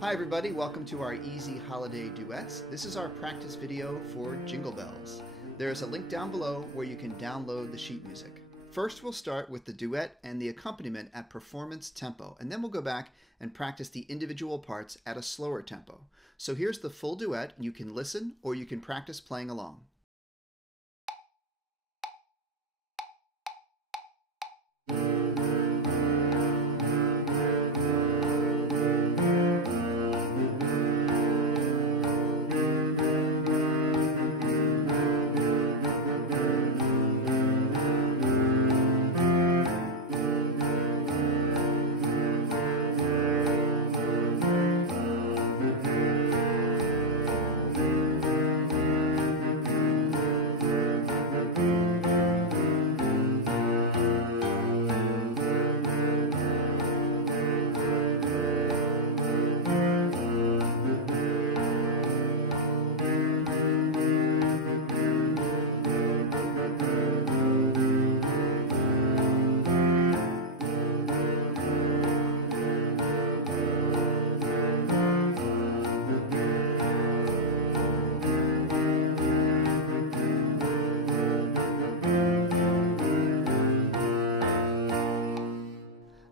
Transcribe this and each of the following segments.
Hi everybody, welcome to our easy holiday duets. This is our practice video for Jingle Bells. There is a link down below where you can download the sheet music. First we'll start with the duet and the accompaniment at performance tempo, and then we'll go back and practice the individual parts at a slower tempo. So here's the full duet. You can listen or you can practice playing along.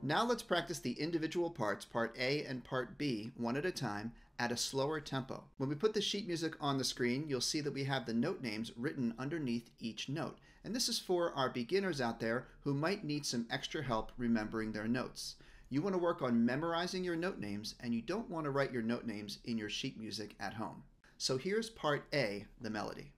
Now let's practice the individual parts, part A and part B, one at a time, at a slower tempo. When we put the sheet music on the screen, you'll see that we have the note names written underneath each note. And this is for our beginners out there who might need some extra help remembering their notes. You want to work on memorizing your note names, and you don't want to write your note names in your sheet music at home. So here's part A, the melody.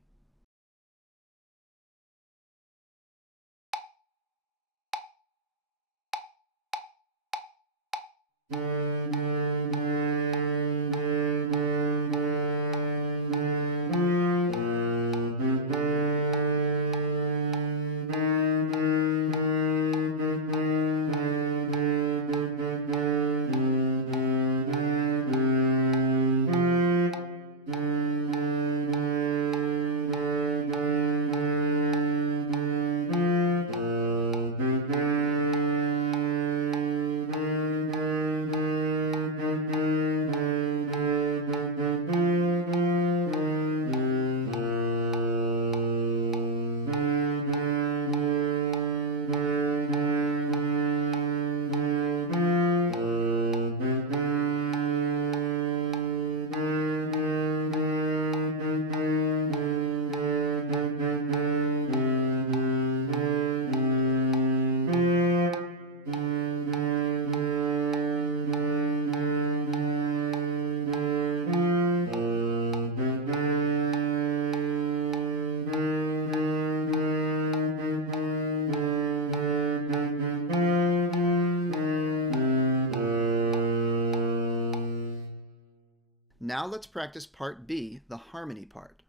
Now let's practice part B, the harmony part.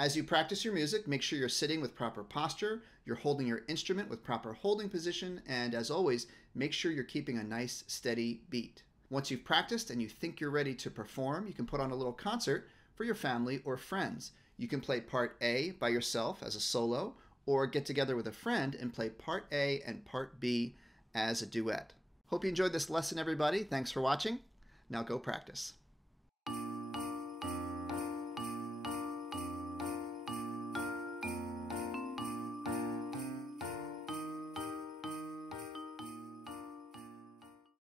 As you practice your music, make sure you're sitting with proper posture, you're holding your instrument with proper holding position, and as always, make sure you're keeping a nice, steady beat. Once you've practiced and you think you're ready to perform, you can put on a little concert for your family or friends. You can play part A by yourself as a solo, or get together with a friend and play part A and part B as a duet. Hope you enjoyed this lesson, everybody. Thanks for watching. Now go practice.